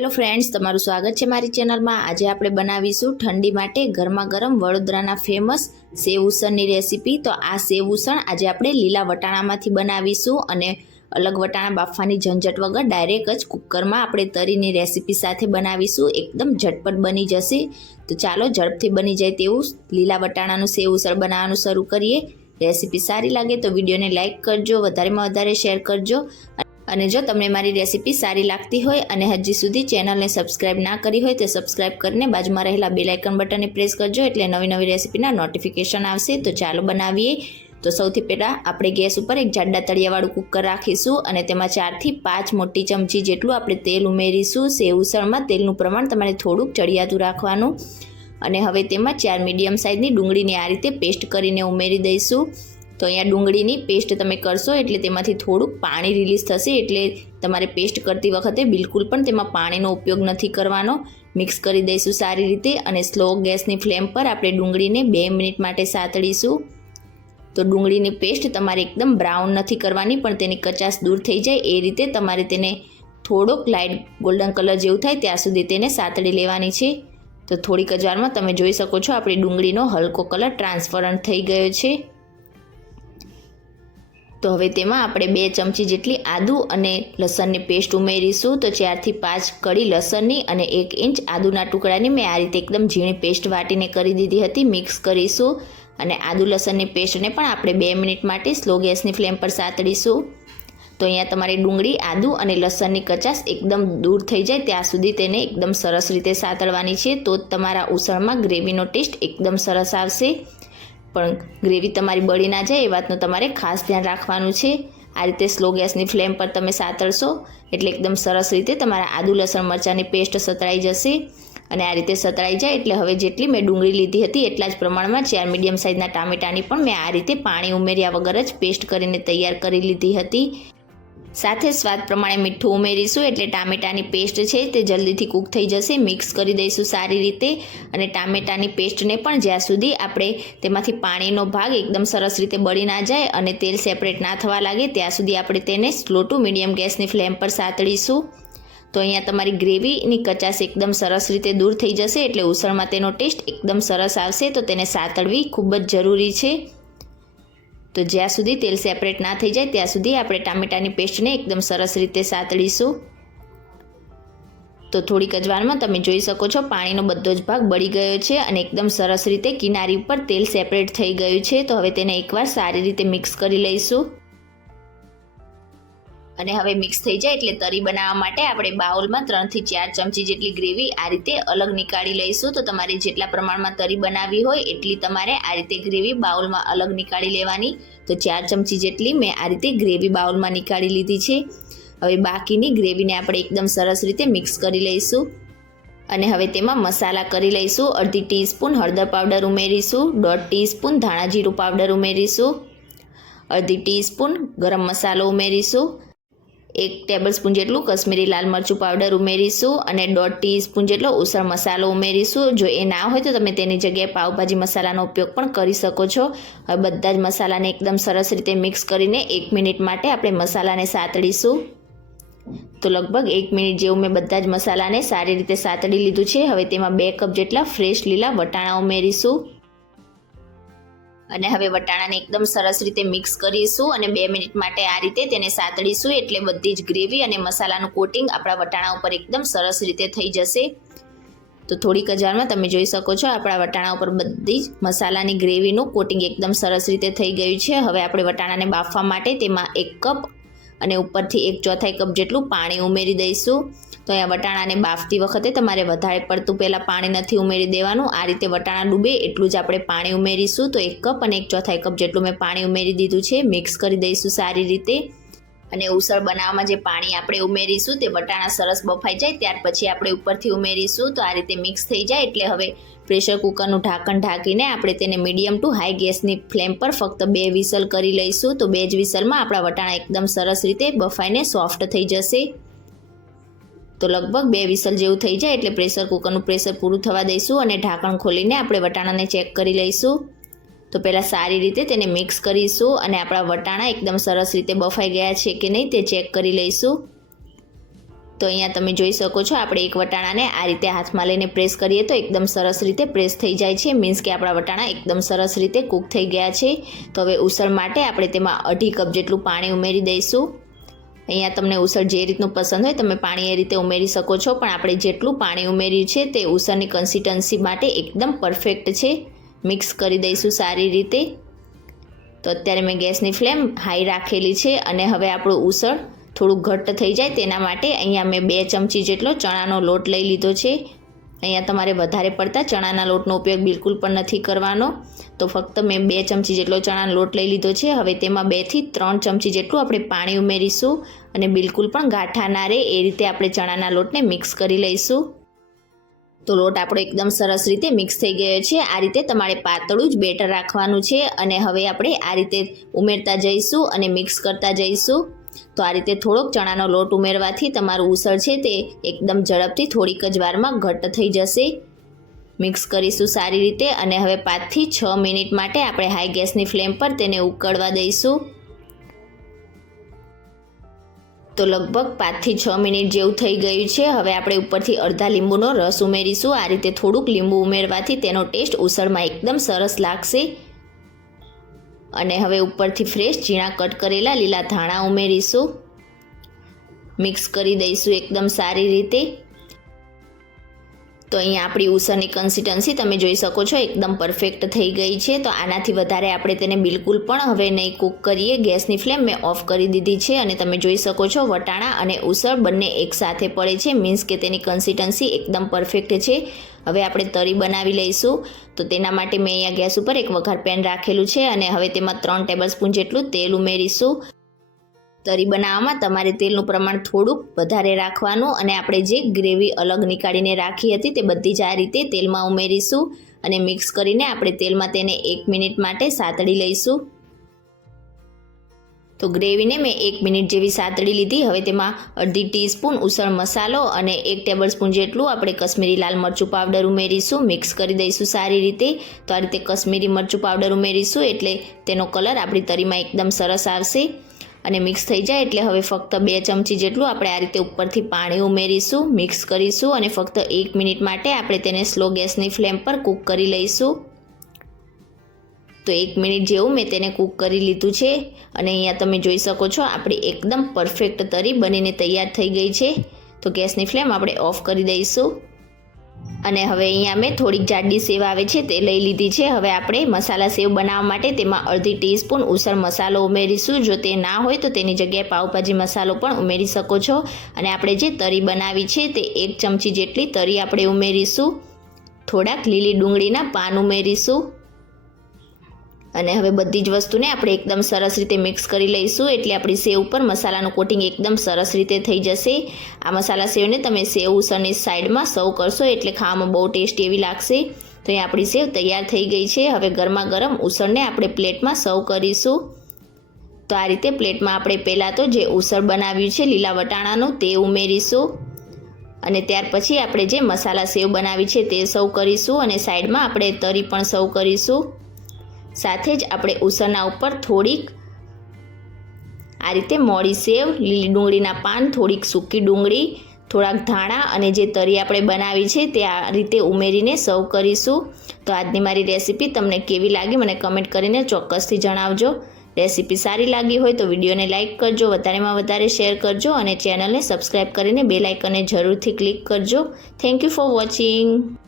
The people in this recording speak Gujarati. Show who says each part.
Speaker 1: હેલો ફ્રેન્ડ્સ, તમારું સ્વાગત છે મારી ચેનલમાં. આજે આપણે બનાવીશું ઠંડી માટે ગરમા ગરમ વડોદરાના ફેમસ સેવ ઉસળની રેસીપી. તો આ સેવ ઉસળ આજે આપણે લીલા વટાણામાંથી બનાવીશું અને અલગ વટાણા બાફવાની ઝંઝટ વગર ડાયરેક્ટ જ કુકરમાં આપણે તરીની રેસીપી સાથે બનાવીશું. એકદમ ઝટપટ બની જશે. તો ચાલો ઝડપથી બની જાય તેવું લીલા વટાણાનું સેવ ઉસળ બનાવવાનું શરૂ કરીએ. રેસીપી સારી લાગે તો વિડીયોને લાઇક કરજો, વધારેમાં વધારે શેર કરજો. અને જો તમને મારી રેસીપી સારી લાગતી હોય અને હજી સુધી ચેનલને સબસ્ક્રાઇબ ના કરી હોય તો સબસ્ક્રાઇબ કરીને બાજુમાં રહેલા બેલ આઇકન બટનને પ્રેસ કરજો એટલે નવી નવી રેસીપીના નોટિફિકેશન આવશે. તો ચાલો બનાવીએ. તો સૌથી પહેલાં આપણે ગેસ ઉપર એક જાડા તળિયાવાળું કુકર રાખીશું અને તેમાં ચારથી પાંચ મોટી ચમચી જેટલું આપણે તેલ ઉમેરીશું. સેવ ઉસળમાં તેલનું પ્રમાણ તમારે થોડુંક ચડિયાતું રાખવાનું. અને હવે તેમાં ચાર મીડિયમ સાઇઝની ડુંગળીની આ રીતે પેસ્ટ કરીને ઉમેરી દઈશું. તો અહીંયા ડુંગળીની પેસ્ટ તમે કરશો એટલે તેમાંથી થોડુંક પાણી રિલીઝ થશે એટલે તમારે પેસ્ટ કરતી વખતે બિલકુલ પણ તેમાં પાણીનો ઉપયોગ નથી કરવાનો. મિક્સ કરી દઈશું સારી રીતે અને સ્લો ગેસની ફ્લેમ પર આપણે ડુંગળીને બે મિનિટ માટે સાતળીશું. તો ડુંગળીની પેસ્ટ તમારે એકદમ બ્રાઉન નથી કરવાની પણ તેની કચાશ દૂર થઈ જાય એ રીતે તમારે તેને થોડોક લાઇટ ગોલ્ડન કલર જેવું થાય ત્યાં સુધી તેને સાતળી લેવાની છે. તો થોડીક જ વારમાં તમે જોઈ શકો છો આપણી ડુંગળીનો હલકો કલર ટ્રાન્સફરન્ટ થઈ ગયો છે. તો હવે તેમાં આપણે બે ચમચી જેટલી આદુ અને લસણની પેસ્ટ ઉમેરીશું. તો ચારથી પાંચ કળી લસણની અને એક ઇંચ આદુના ટુકડાની મેં આ રીતે એકદમ ઝીણી પેસ્ટ વાટીને કરી દીધી હતી, મિક્સ કરીશું. અને આદુ લસણની પેસ્ટને પણ આપણે બે મિનિટ માટે સ્લો ગેસની ફ્લેમ પર સાતડીશું. તો અહીંયા તમારી ડુંગળી, આદુ અને લસણની કચાશ એકદમ દૂર થઈ જાય, ત્યાં સુધી તેને એકદમ સરસ રીતે સાતળવાની છે. તો જ તમારા ઉસળમાં ગ્રેવીનો ટેસ્ટ એકદમ સરસ આવશે. પણ ગ્રેવી તમારી બળી ના જાય એ વાતનું તમારે ખાસ ધ્યાન રાખવાનું છે. આ રીતે સ્લો ગેસની ફ્લેમ પર તમે સાતળશો એટલે એકદમ સરસ રીતે તમારા આદુ, લસણ, મરચાંની પેસ્ટ સતળાઈ જશે. અને આ રીતે સતળાઈ જાય એટલે હવે જેટલી મેં ડુંગળી લીધી હતી એટલા જ પ્રમાણમાં ચાર મીડિયમ સાઇઝના ટામેટાની પણ મેં આ રીતે પાણી ઉમેર્યા વગર જ પેસ્ટ કરીને તૈયાર કરી લીધી હતી. સાથે સ્વાદ પ્રમાણે મીઠું ઉમેરીશું એટલે ટામેટાની પેસ્ટ છે તે જલ્દીથી કૂક થઈ જશે. મિક્સ કરી દઈશું સારી રીતે અને ટામેટાની પેસ્ટને પણ જ્યાં સુધી આપણે તેમાંથી પાણીનો ભાગ એકદમ સરસ રીતે બળી ના જાય અને તેલ સેપરેટ ના થવા લાગે ત્યાં સુધી આપણે તેને સ્લો ટુ મીડિયમ ગેસની ફ્લેમ પર સાતળીશું. તો અહીંયા તમારી ગ્રેવીની કચાશ એકદમ સરસ રીતે દૂર થઈ જશે એટલે ઉસળમાં તેનો ટેસ્ટ એકદમ સરસ આવશે. તો તેને સાતળવી ખૂબ જ જરૂરી છે. તો જ્યાં સુધી તેલ સેપરેટ ના થઈ જાય, ત્યાં સુધી આપણે ટામેટાની પેસ્ટને એકદમ સરસ રીતે સાતળીશું. તો થોડીક જ વારમાં તમે જોઈ શકો છો, પાણીનો બધો જ ભાગ બળી ગયો છે અને એકદમ સરસ રીતે કિનારી ઉપર તેલ સેપરેટ થઈ ગયું છે. તો હવે તેને એકવાર સારી રીતે મિક્સ કરી લઈશું. અને હવે મિક્સ થઈ જાય એટલે તરી બનાવવા માટે આપણે બાઉલમાં ત્રણથી ચાર ચમચી જેટલી ગ્રેવી આ રીતે અલગ નીકાળી લઈશું. તો તમારે જેટલા પ્રમાણમાં તરી બનાવવી હોય એટલી તમારે આ રીતે ગ્રેવી બાઉલમાં અલગ નીકાળી લેવાની. તો ચાર ચમચી જેટલી મેં આ રીતે ગ્રેવી બાઉલમાં નીકાળી લીધી છે. હવે બાકીની ગ્રેવીને આપણે એકદમ સરસ રીતે મિક્સ કરી લઈશું. અને હવે તેમાં મસાલા કરી લઈશું. અડધી ટીસ્પૂન હળદર પાવડર ઉમેરીશું. દોઢ ટીસ્પૂન ધાણા જીરું પાવડર ઉમેરીશું. અડધી ટીસ્પૂન ગરમ મસાલો ઉમેરીશું. એક ટેબલ સ્પૂન જેટલું કશ્મીરી લાલ મરચું પાવડર ઉમેરીશું અને દોઢ ટીસ્પૂન જેટલો ઉસળ મસાલો ઉમેરીશું. જો એ ના હોય તો તમે તેની જગ્યાએ પાવભાજી મસાલાનો ઉપયોગ પણ કરી શકો છો. હવે બધા જ મસાલાને એકદમ સરસ રીતે મિક્સ કરીને એક મિનિટ માટે આપણે મસાલાને સાતળીશું તો લગભગ એક મિનિટ જેવું મેં બધા જ મસાલાને સારી રીતે સાતળી લીધું છે. હવે તેમાં બે કપ જેટલા ફ્રેશ લીલા વટાણા ઉમેરીશું. અને હવે વટાણાને એકદમ સરસ રીતે મિક્સ કરીશું અને બે મિનિટ માટે આ રીતે તેને સાતળીશું એટલે બધી જ ગ્રેવી અને મસાલાનું કોટિંગ આપણા વટાણા ઉપર એકદમ સરસ રીતે થઈ જશે. તો થોડીક જ વારમાં તમે જોઈ શકો છો આપણા વટાણા ઉપર બધી જ મસાલાની ગ્રેવીનું કોટિંગ એકદમ સરસ રીતે થઈ ગયું છે. હવે આપણે વટાણાને બાફવા માટે તેમાં એક કપ અને ઉપરથી એક ચોથાઈ કપ જેટલું પાણી ઉમેરી દઈશું. તો અહીંયા વટાણાને બાફતી વખતે તમારે વધારે પડતું પહેલાં પાણી નથી ઉમેરી દેવાનું. આ રીતે વટાણા ડૂબે એટલું જ આપણે પાણી ઉમેરીશું. તો એક કપ અને એક ચોથાઈ કપ જેટલું મેં પાણી ઉમેરી દીધું છે. મિક્સ કરી દઈશું સારી રીતે. અને ઉસળ બનાવવામાં જે પાણી આપણે ઉમેરીશું તે વટાણા સરસ બફાઈ જાય, ત્યાર પછી આપણે ઉપરથી ઉમેરીશું. તો આ રીતે મિક્સ થઈ જાય એટલે હવે પ્રેશર કુકરનું ઢાંકણ ઢાંકીને આપણે તેને મીડિયમ ટુ હાઈ ગેસની ફ્લેમ પર ફક્ત બે વિસલ કરી લઈશું. તો બે જ વિસલમાં આપણા વટાણા એકદમ સરસ રીતે બફાઈને સોફ્ટ થઈ જશે. તો લગભગ બે વિસલ જેવું થઈ જાય એટલે પ્રેશર કુકરનું પ્રેશર પૂરું થવા દઈશું અને ઢાંકણ ખોલીને આપણે વટાણાને ચેક કરી લઈશું. તો પહેલાં સારી રીતે તેને મિક્સ કરીશું અને આપણા વટાણા એકદમ સરસ રીતે બફાઈ ગયા છે કે નહીં તે ચેક કરી લઈશું. તો અહીંયા તમે જોઈ શકો છો, આપણે એક વટાણાને આ રીતે હાથમાં લઈને પ્રેસ કરીએ તો એકદમ સરસ રીતે પ્રેસ થઈ જાય છે. મીન્સ કે આપણા વટાણા એકદમ સરસ રીતે કૂક થઈ ગયા છે. તો હવે ઉસળ માટે આપણે તેમાં અઢી કપ જેટલું પાણી ઉમેરી દઈશું. અહીંયા તમને ઉસળ જે રીતનું પસંદ હોય તમે પાણી એ રીતે ઉમેરી શકો છો, પણ આપણે જેટલું પાણી ઉમેર્યું છે તે ઉસળની કન્સિસ્ટન્સી માટે એકદમ પરફેક્ટ છે. મિક્સ કરી દઈશું સારી રીતે. તો અત્યારે મેં ગેસની ફ્લેમ હાઈ રાખેલી છે અને હવે આપણું ઉસળ થોડું ઘટ્ટ થઈ જાય તેના માટે અહીંયા મેં બે ચમચી જેટલો ચણાનો લોટ લઈ લીધો છે. અહીંયા તમારે વધારે પડતા ચણાના લોટનો ઉપયોગ બિલકુલ પણ નથી કરવાનો. તો ફક્ત મેં બે ચમચી જેટલો ચણાનો લોટ લઈ લીધો છે. હવે તેમાં બેથી ત્રણ ચમચી જેટલું આપણે પાણી ઉમેરીશું અને બિલકુલ પણ ગાંઠા ના રહે એ રીતે આપણે ચણાના લોટને મિક્સ કરી લઈશું. તો લોટ આપણો એકદમ સરસ રીતે મિક્સ થઈ ગયો છે. આ રીતે તમારે પાતળું જ બેટર રાખવાનું છે અને હવે આપણે આ રીતે ઉમેરતા જઈશું અને મિક્સ કરતા જઈશું. તો આ રીતે થોડોક ચણાનો લોટ ઉમેરવાથી તમારું ઉસળ છે તે એકદમ ઝડપથી થોડીક જ વારમાં ઘટ્ટ થઈ જશે. મિક્સ કરીશું સારી રીતે અને હવે પાંચથી છ મિનિટ માટે આપણે હાઈ ગેસની ફ્લેમ પર તેને ઉકળવા દઈશું. તો લગભગ પાંચથી છ મિનિટ જેવું થઈ ગયું છે. હવે આપણે ઉપરથી અડધા લીંબુનો રસ ઉમેરીશું. આ રીતે થોડુંક લીંબુ ઉમેરવાથી તેનો ટેસ્ટ ઉસળમાં એકદમ સરસ લાગશે. અને હવે ઉપરથી ફ્રેશ ઝીણા કટ કરેલા લીલા ધાણા ઉમેરીશું. મિક્સ કરી દઈશું એકદમ સારી રીતે. તો અહીંયા આપણી ઉસરની કન્સિસ્ટન્સી તમે જોઈ શકો છો, એકદમ પરફેક્ટ થઈ ગઈ છે. તો આનાથી વધારે આપણે તેને બિલકુલ પણ હવે નહીં કૂક કરીએ. ગેસની ફ્લેમ મેં ઓફ કરી દીધી છે અને તમે જોઈ શકો છો વટાણા અને ઉસળ બંને એકસાથે પડે છે. મીન્સ કે તેની કન્સિસ્ટન્સી એકદમ પરફેક્ટ છે. હવે આપણે તરી બનાવી લઈશું. તો તેના માટે મેં અહીંયા ગેસ ઉપર એક વઘાર પેન રાખેલું છે અને હવે તેમાં ત્રણ ટેબલ સ્પૂન જેટલું તેલ ઉમેરીશું. તરી બનાવવામાં તમારે તેલનું પ્રમાણ થોડુંક વધારે રાખવાનું અને આપણે જે ગ્રેવી અલગ નીકાળીને રાખી હતી તે બધી જ આ રીતે તેલમાં ઉમેરીશું અને મિક્સ કરીને આપણે તેલમાં તેને એક મિનિટ માટે સાતળી લઈશું. તો ગ્રેવીને મેં એક મિનિટ જેવી સાતળી લીધી. હવે તેમાં અડધી ટીસ્પૂન ઉસળ મસાલો અને એક ટેબલ સ્પૂન જેટલું આપણે કશ્મીરી લાલ મરચું પાવડર ઉમેરીશું. મિક્સ કરી દઈશું સારી રીતે. તો આ રીતે કશ્મીરી મરચું પાવડર ઉમેરીશું એટલે તેનો કલર આપણી તરીમાં એકદમ સરસ આવશે. અને મિક્સ થઈ જાય એટલે હવે ફક્ત બે ચમચી જેટલું આપણે આ રીતે ઉપરથી પાણી ઉમેરીશું મિક્સ કરીશું અને ફક્ત એક મિનિટ માટે આપણે તેને સ્લો ગેસની ફ્લેમ પર કૂક કરી લઈશું. તો એક મિનિટ જેવું મેં તેને કૂક કરી લીધું છે અને અહીંયા તમે જોઈ શકો છો આપણી એકદમ પરફેક્ટ તરી બનીને તૈયાર થઈ ગઈ છે. તો ગેસની ફ્લેમ આપણે ઓફ કરી દઈશું. અને હવે અહીંયા મેં થોડીક જાડી સેવ આવે છે તે લઈ લીધી છે. હવે આપણે મસાલા સેવ બનાવવા માટે તેમાં અડધી ટીસ્પૂન ઉસળ મસાલો ઉમેરીશું. જો તે ના હોય તો તેની જગ્યાએ પાઉભાજી મસાલો પણ ઉમેરી શકો છો. અને આપણે જે તરી બનાવી છે તે એક ચમચી જેટલી તરી આપણે ઉમેરીશું. થોડાક લીલી ડુંગળીના પાન ઉમેરીશું. અને હવે બધી જ વસ્તુને આપણે એકદમ સરસ રીતે મિક્સ કરી લઈશું. એટલે આપણી સેવ ઉપર મસાલાનું કોટિંગ એકદમ સરસ રીતે થઈ જશે. આ મસાલા સેવને તમે સેવ ઉસળની સાઈડમાં સર્વ કરશો એટલે ખાવામાં બહુ ટેસ્ટી એવી લાગશે. તો અહીં આપણી સેવ તૈયાર થઈ ગઈ છે. હવે ગરમા ગરમ ઉસળને આપણે પ્લેટમાં સર્વ કરીશું. તો આ રીતે પ્લેટમાં આપણે પહેલાં તો જે ઉસળ બનાવ્યું છે લીલા વટાણાનું તે ઉમેરીશું. અને ત્યાર પછી આપણે જે મસાલા સેવ બનાવી છે તે સર્વ કરીશું અને સાઈડમાં આપણે તરી પણ સર્વ કરીશું. સાથે જ આપણે ઉસરના ઉપર થોડીક આ રીતે મોડી સેવ, લીલી ડુંગળીના પાન, થોડીક સૂકી ડુંગળી, થોડાક ધાણા અને જે તરી આપણે બનાવી છે તે આ રીતે ઉમેરીને સર્વ કરીશું. તો આજની મારી રેસીપી તમને કેવી લાગી મને કમેન્ટ કરીને ચોક્કસથી જણાવજો. રેસીપી સારી લાગી હોય તો વિડીયોને લાઇક કરજો, વધારેમાં વધારે શેર કરજો અને ચેનલને સબસ્ક્રાઈબ કરીને બે લાઇકને જરૂરથી ક્લિક કરજો. Thank you for watching.